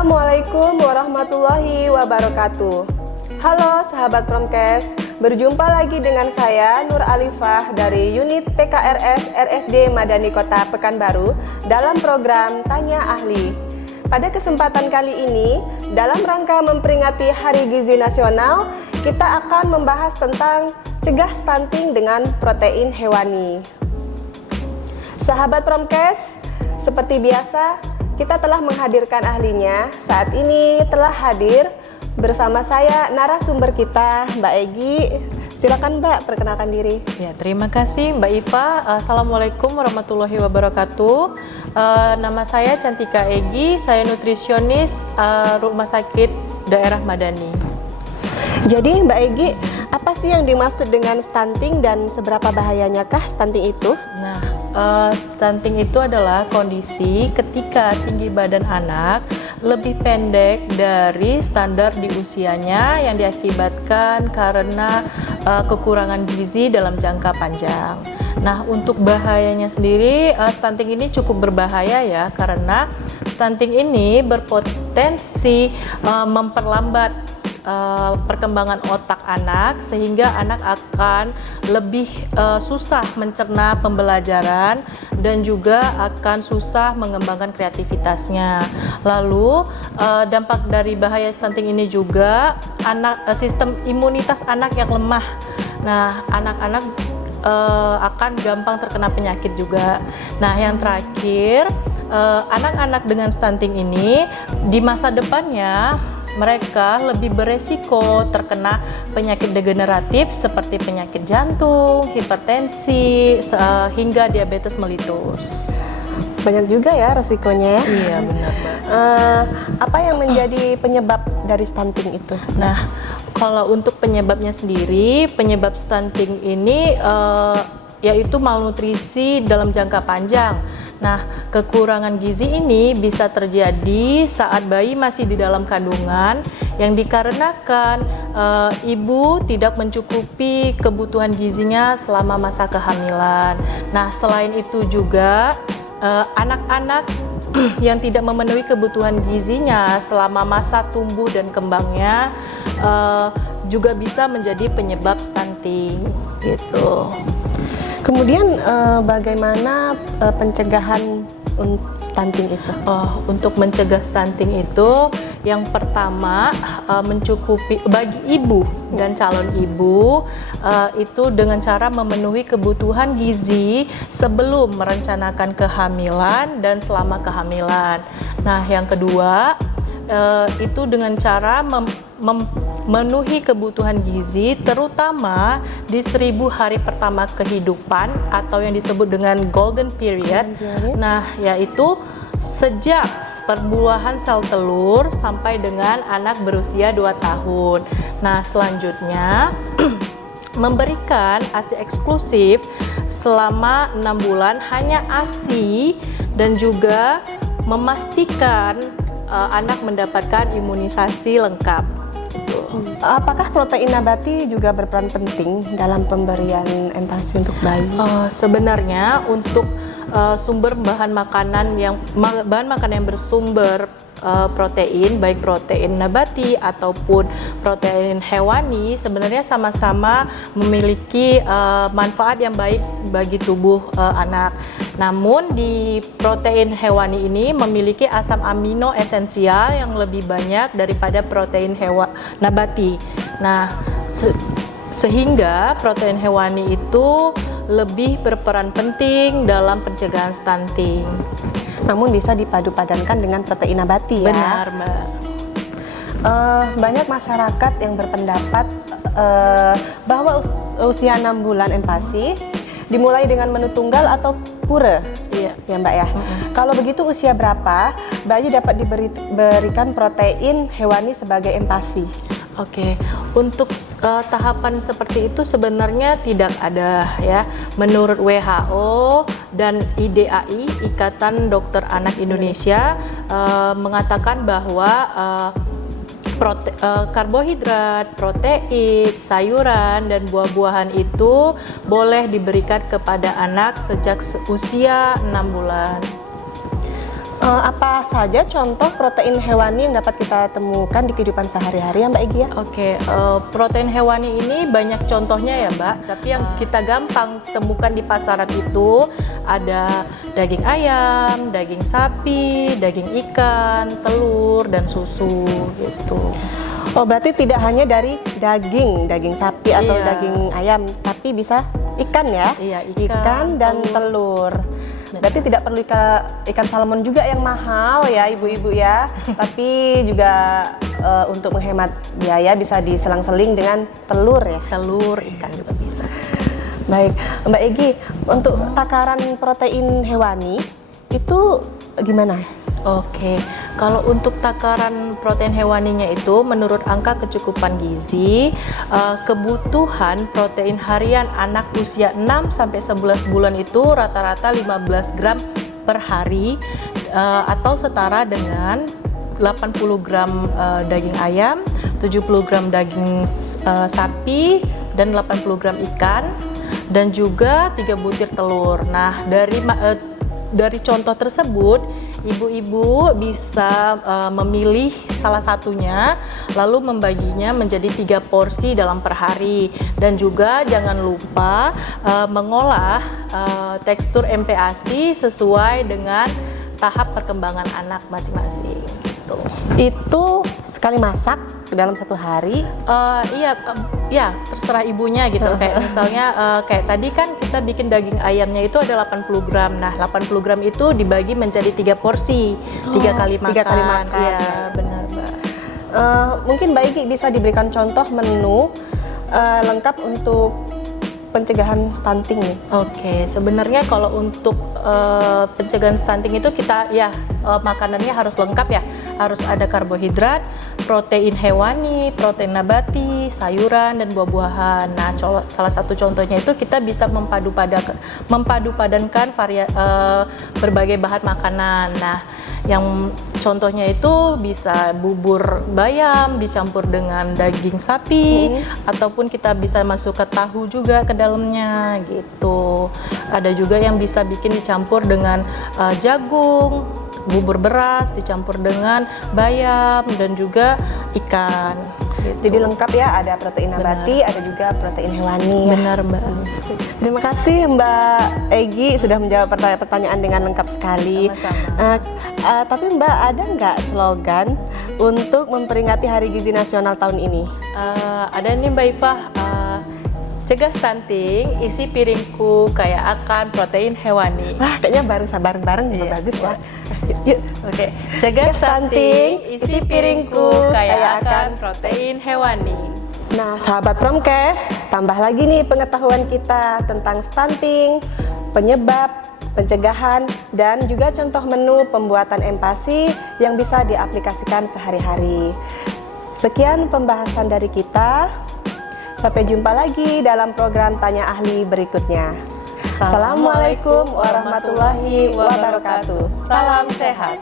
Assalamualaikum warahmatullahi wabarakatuh. Halo sahabat Promkes, berjumpa lagi dengan saya Nur Alifah dari unit PKRS RSD Madani Kota Pekanbaru dalam program Tanya Ahli. Pada kesempatan kali ini, dalam rangka memperingati Hari Gizi Nasional, kita akan membahas tentang cegah stunting dengan protein hewani. Sahabat Promkes, seperti biasa, kita telah menghadirkan ahlinya. Saat ini telah hadir bersama saya narasumber kita, Mbak Egi. Silakan Mbak, perkenalkan diri. Ya, terima kasih Mbak Iva. Assalamualaikum warahmatullahi wabarakatuh. Nama saya Cantika Egi, saya nutrisionis Rumah Sakit Daerah Madani. Jadi Mbak Egi, apa sih yang dimaksud dengan stunting dan seberapa bahayanya kah stunting itu? Nah, stunting itu adalah kondisi ketika tinggi badan anak lebih pendek dari standar di usianya yang diakibatkan karena kekurangan gizi dalam jangka panjang. Nah, untuk bahayanya sendiri, stunting ini cukup berbahaya ya, karena stunting ini berpotensi memperlambat perkembangan otak anak, sehingga anak akan lebih susah mencerna pembelajaran dan juga akan susah mengembangkan kreativitasnya. Lalu dampak dari bahaya stunting ini juga sistem imunitas anak yang lemah. Nah, anak-anak akan gampang terkena penyakit juga. Nah, yang terakhir, anak-anak dengan stunting ini di masa depannya mereka lebih beresiko terkena penyakit degeneratif seperti penyakit jantung, hipertensi, hingga diabetes mellitus. Banyak juga ya resikonya ya. Iya, benar Mbak. Apa yang menjadi penyebab dari stunting itu? Nah, kalau untuk penyebabnya sendiri, penyebab stunting ini yaitu malnutrisi dalam jangka panjang. Nah, kekurangan gizi ini bisa terjadi saat bayi masih di dalam kandungan yang dikarenakan ibu tidak mencukupi kebutuhan gizinya selama masa kehamilan. Nah, selain itu juga anak-anak yang tidak memenuhi kebutuhan gizinya selama masa tumbuh dan kembangnya juga bisa menjadi penyebab stunting gitu. Kemudian bagaimana pencegahan stunting itu? Untuk mencegah stunting itu, yang pertama mencukupi bagi ibu dan calon ibu itu dengan cara memenuhi kebutuhan gizi sebelum merencanakan kehamilan dan selama kehamilan. Nah, yang kedua itu dengan cara memenuhi kebutuhan gizi terutama di 1000 hari pertama kehidupan atau yang disebut dengan golden period. Nah, yaitu sejak perbuahan sel telur sampai dengan anak berusia 2 tahun. Nah, selanjutnya memberikan ASI eksklusif selama 6 bulan, hanya ASI, dan juga memastikan anak mendapatkan imunisasi lengkap. Apakah protein nabati juga berperan penting dalam pemberian empasi untuk bayi? Sebenarnya untuk sumber bahan makanan yang bersumber protein, baik protein nabati ataupun protein hewani, sebenarnya sama-sama memiliki manfaat yang baik bagi tubuh anak. Namun di protein hewani ini memiliki asam amino esensial yang lebih banyak daripada protein nabati. Nah, sehingga protein hewani itu lebih berperan penting dalam pencegahan stunting. Namun bisa dipadu-padankan dengan protein nabati ya? Benar, Mbak. Banyak masyarakat yang berpendapat bahwa usia 6 bulan empasi dimulai dengan menu tunggal atau pure. Iya. Ya Mbak ya. Kalau begitu usia berapa bayi dapat diberikan protein hewani sebagai empasi? Oke, untuk tahapan seperti itu sebenarnya tidak ada ya. Menurut WHO dan IDAI, Ikatan Dokter Anak Indonesia, mengatakan bahwa karbohidrat, protein, sayuran, dan buah-buahan itu boleh diberikan kepada anak sejak usia 6 bulan. Apa saja contoh protein hewani yang dapat kita temukan di kehidupan sehari-hari ya Mbak Egy ya? Oke, protein hewani ini banyak contohnya ya Mbak, tapi yang kita gampang temukan di pasaran itu ada daging ayam, daging sapi, daging ikan, telur, dan susu gitu. Oh, berarti tidak hanya dari daging sapi atau Iya. daging ayam, tapi bisa ikan ya? Iya, ikan dan telur. Berarti tidak perlu ikan salmon juga yang mahal ya ibu-ibu ya, tapi juga untuk menghemat biaya bisa diselang-seling dengan telur ya. Telur, ikan juga bisa. Baik, Mbak Egy, untuk takaran protein hewani itu gimana? Oke, kalau untuk takaran protein hewaninya itu menurut angka kecukupan gizi, kebutuhan protein harian anak usia 6 sampai 11 bulan itu rata-rata 15 gram per hari atau setara dengan 80 gram daging ayam, 70 gram daging sapi, dan 80 gram ikan, dan juga 3 butir telur. Nah, dari contoh tersebut, ibu-ibu bisa memilih salah satunya, lalu membaginya menjadi 3 porsi dalam per hari. Dan juga jangan lupa mengolah tekstur MPASI sesuai dengan tahap perkembangan anak masing-masing. Itu sekali masak dalam satu hari? Ya terserah ibunya gitu. Kayak misalnya kayak tadi kan kita bikin daging ayamnya itu ada 80 gram. Nah, 80 gram itu dibagi menjadi 3 porsi, 3 kali makan. 3 kali makan. Iya, benar, Mbak. Mungkin Mbak Egy bisa diberikan contoh menu lengkap untuk pencegahan stunting nih. Oke, sebenarnya kalau untuk pencegahan stunting itu kita makanannya harus lengkap ya. Harus ada karbohidrat, protein hewani, protein nabati, sayuran, dan buah-buahan. Nah, salah satu contohnya itu kita bisa mempadu-padankan berbagai bahan makanan. Nah, yang contohnya itu bisa bubur bayam dicampur dengan daging sapi, ataupun kita bisa masuk ke tahu juga ke dalamnya gitu. Ada juga yang bisa bikin dicampur dengan jagung, bubur beras dicampur dengan bayam, dan juga ikan. Gitu. Jadi lengkap ya, ada protein nabati, ada juga protein hewani. Benar, Mbak. Terima kasih Mbak Egy sudah menjawab pertanyaan dengan lengkap sekali. Sama-sama. Tapi Mbak, ada nggak slogan untuk memperingati Hari Gizi Nasional tahun ini? Ada nih Mbak Ifah, cegah stunting, isi piringku kaya akan protein hewani. Wah, kayaknya bareng-bareng juga Iya. bagus ya. Yuk. Oke, cegah stunting, isi piringku kaya akan protein hewani. Nah, sahabat Promkes, tambah lagi nih pengetahuan kita tentang stunting, penyebab, pencegahan, dan juga contoh menu pembuatan MPASI yang bisa diaplikasikan sehari-hari. Sekian pembahasan dari kita. Sampai jumpa lagi dalam program Tanya Ahli berikutnya. Assalamualaikum warahmatullahi wabarakatuh. Salam sehat.